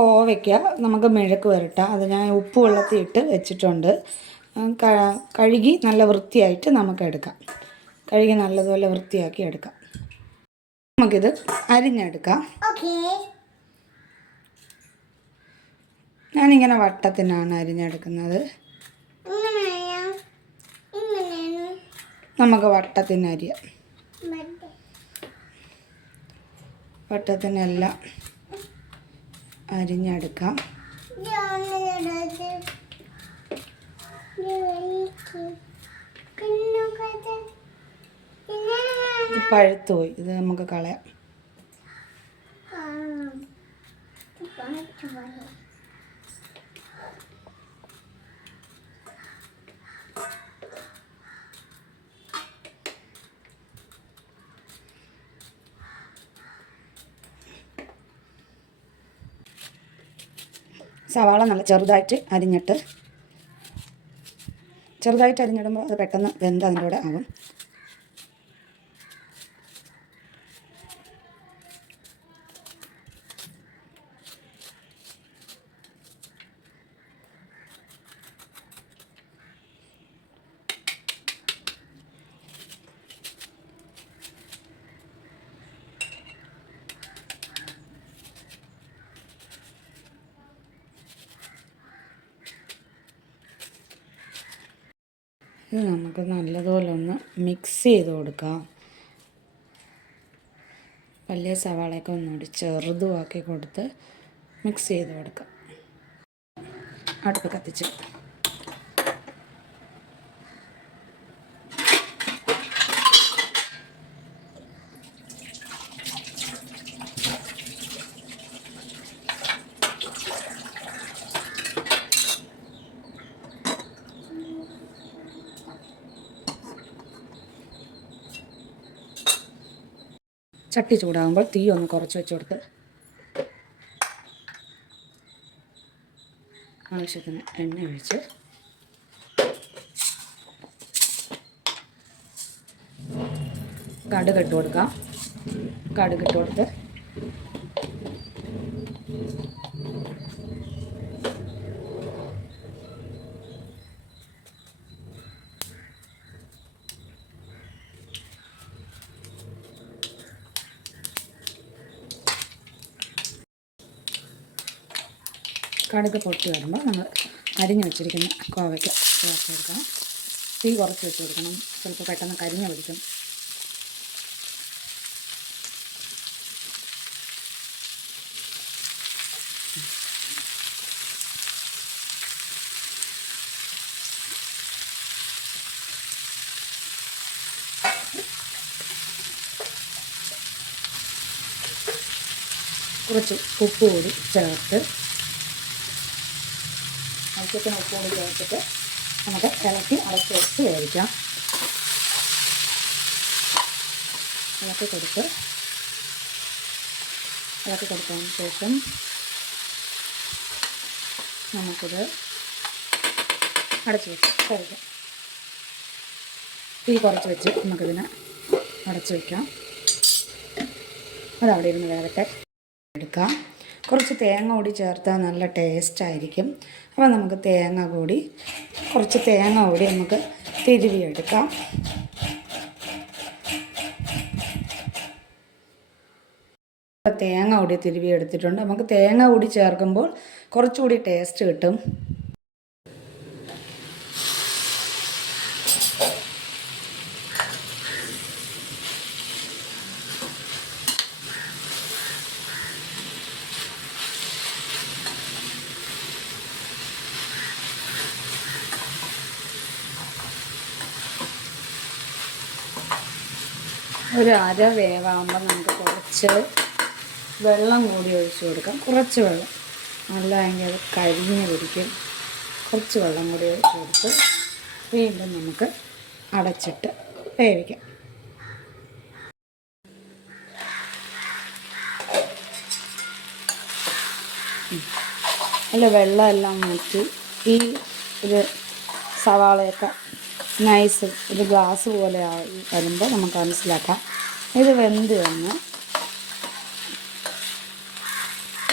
കോവയ്ക്ക നമുക്ക് മെഴുക്ക് വരട്ടാം. അത് ഞാൻ ഉപ്പ് വെള്ളത്തിൽ ഇട്ട് വെച്ചിട്ടുണ്ട്. കഴുകി നല്ല വൃത്തിയായിട്ട് നമുക്ക് എടുക്കാം. കഴുകി നല്ലതുപോലെ വൃത്തിയാക്കി എടുക്കാം. നമുക്കിത് അരിഞ്ഞെടുക്കാം. ഞാനിങ്ങനെ വട്ടത്തിനാണ് അരിഞ്ഞെടുക്കുന്നത്. നമുക്ക് വട്ടത്തിന് അരിയാം വട്ടത്തിനെല്ലാം അരിഞ്ഞെടുക്കാം. പഴുത്തുപോയി. ഇത് നമുക്ക് കളയാം. സവാള നല്ല ചെറുതായിട്ട് അരിഞ്ഞിട്ട് ചെറുതായിട്ട് അരിഞ്ഞിടുമ്പോൾ അത് പെട്ടെന്ന് വെന്ത് അതിന്റെ കൂടെ ആവും. ഇത് നമുക്ക് നല്ലതുപോലെ ഒന്ന് മിക്സ് ചെയ്ത് കൊടുക്കാം. വലിയ സവാളയൊക്കെ ഒന്നുകൂടി ചെറുതുമാക്കി കൊടുത്ത് മിക്സ് ചെയ്ത് കൊടുക്കാം. അടുപ്പ് കത്തിച്ച് ചട്ടി ചൂടാകുമ്പോൾ തീ ഒന്ന് കുറച്ച് വെച്ച് കൊടുത്ത് ആവശ്യത്തിന് എണ്ണ ഒഴിച്ച് കടുക് ഇട്ട് കൊടുക്കാം. കടുക് ഇട്ട് കൊടുത്ത് കടുക് പൊട്ടി വരുമ്പോൾ നമ്മൾ അരിഞ്ഞു വെച്ചിരിക്കുന്ന കോവയ്ക്ക് ചേർത്ത് കൊടുക്കണം. തീ കുറച്ച് വെച്ച് കൊടുക്കണം. ചിലപ്പോൾ പെട്ടെന്ന് കരിഞ്ഞു പിടിക്കും. കുറച്ച് ഉപ്പ് കൂടി ചേർത്ത് ആവശ്യത്തിന് ഉപ്പ് കൂടി ചേർത്തിട്ട് നമുക്ക് ഇളക്കി അടച്ച് വെച്ച് വേവിക്കാം. ഇളക്കി കൊടുത്ത് ഇളക്കി കൊടുത്തതിന് ശേഷം നമുക്കിത് അടച്ച് വെച്ച് കഴിക്കാം തീ കുറച്ച് വെച്ച് നമുക്കിതിനെ അടച്ച് വയ്ക്കാം അതവിടെ ഇരുന്ന് വേറെ എടുക്കാം. കുറച്ച് തേങ്ങ കൂടി ചേർത്താൽ നല്ല ടേസ്റ്റ് ആയിരിക്കും അപ്പോൾ നമുക്ക് തേങ്ങ കൂടി കുറച്ച് തേങ്ങ കൂടി നമുക്ക് തിരുവിയെടുക്കാം. തേങ്ങ കൂടി തിരുവി എടുത്തിട്ടുണ്ട് നമുക്ക് തേങ്ങ കൂടി ചേർക്കുമ്പോൾ കുറച്ചുകൂടി ടേസ്റ്റ് കിട്ടും. ഒരു അര വേവാകുമ്പോൾ നമുക്ക് കുറച്ച് വെള്ളം കൂടി ഒഴിച്ചു കൊടുക്കാം. കുറച്ച് വെള്ളം. നല്ല അതിന്റെ അത് കരിഞ്ഞ് പിടിക്കും. കുറച്ച് വെള്ളം കൂടി ഒഴിച്ചു കൊടുത്ത് വീണ്ടും നമുക്ക് അടച്ചിട്ട് വേവിക്കാം. അല്ല വെള്ളമെല്ലാം മാറ്റി ഈ ഒരു സവാളയൊക്കെ നൈസ് ഒരു ഗ്ലാസ് പോലെ വരുമ്പോൾ നമുക്ക് മനസ്സിലാക്കാം. ഇത് വെന്ത് വന്ന്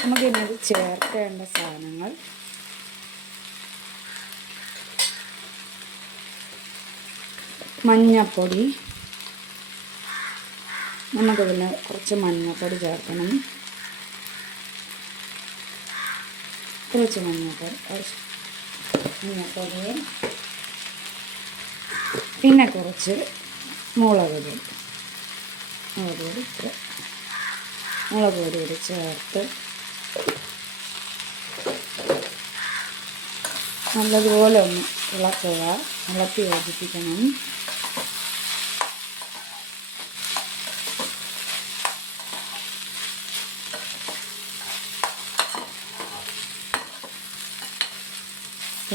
നമുക്കിന്നത് ചേർക്കേണ്ട സാധനങ്ങൾ. മഞ്ഞപ്പൊടി. നമുക്ക് പിന്നെ കുറച്ച് മഞ്ഞപ്പൊടി ചേർക്കണം. കുറച്ച് മഞ്ഞപ്പൊടി. മഞ്ഞപ്പൊടി പിന്നെ കുറച്ച് മുളക് പൊടി. മുളക് പൊടി മുളക് പൊടി കൂടി ചേർത്ത് നല്ലതുപോലെ ഒന്ന് ഇളക്കുക. ഇളക്കി യോജിപ്പിക്കണം.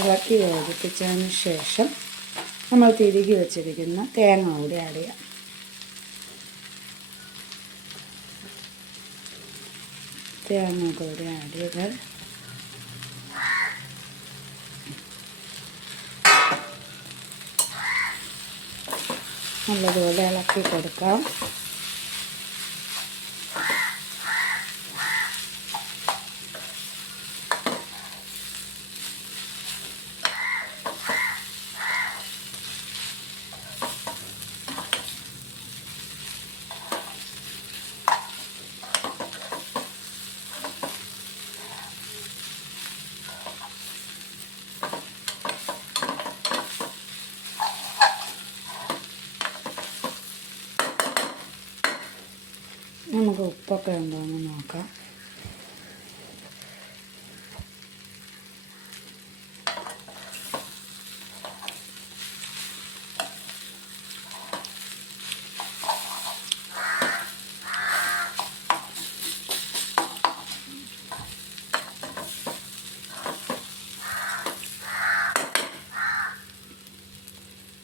ഇളക്കി യോജിപ്പിച്ചതിന് ശേഷം നമ്മൾ തിരുകി വെച്ചിരിക്കുന്ന തേങ്ങ കൂടി ആഡ് ചെയ്യാം. തേങ്ങ കൂടി ആഡ് ചെയ്ത് നല്ലതുപോലെ ഇളക്കി കൊടുക്കാം. നമുക്ക് ഉപ്പൊക്കെ ഉണ്ടോയെന്ന് നോക്കാം.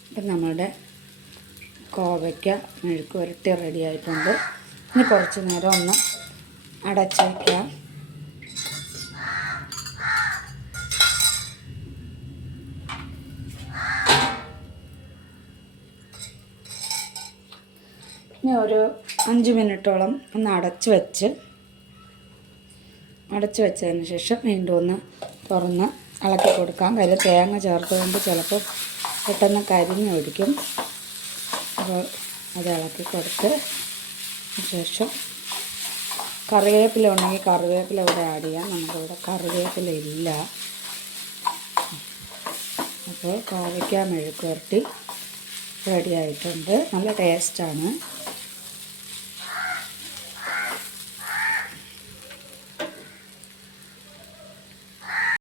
ഇപ്പം നമ്മുടെ കോവയ്ക്ക മെഴുക്ക് വരട്ടി റെഡി ആയിട്ടുണ്ട്. ഇനി കുറച്ച് നേരം ഒന്ന് അടച്ച് വയ്ക്കാം ഇനി ഒരു അഞ്ച് മിനിറ്റോളം ഒന്ന് അടച്ച് വെച്ച് അടച്ച് വെച്ചതിന് ശേഷം വീണ്ടും ഒന്ന് തുറന്ന് ഇളക്കി കൊടുക്കാം. കാര്യം തേങ്ങ ചേർത്തുകൊണ്ട് ചിലപ്പോൾ പെട്ടെന്ന് കരിഞ്ഞ് ഒടിക്കും അപ്പോൾ അത് ഇളക്കി കൊടുത്ത് ശേഷം കറിവേപ്പില ഉണ്ടെങ്കിൽ കറിവേപ്പില ഇവിടെ ആഡ് ചെയ്യാം. നമുക്കിവിടെ കറിവേപ്പില ഇല്ല. അപ്പോൾ കോവയ്ക്ക മെഴുക്കുവരട്ടി റെഡി ആയിട്ടുണ്ട്. നല്ല ടേസ്റ്റാണ്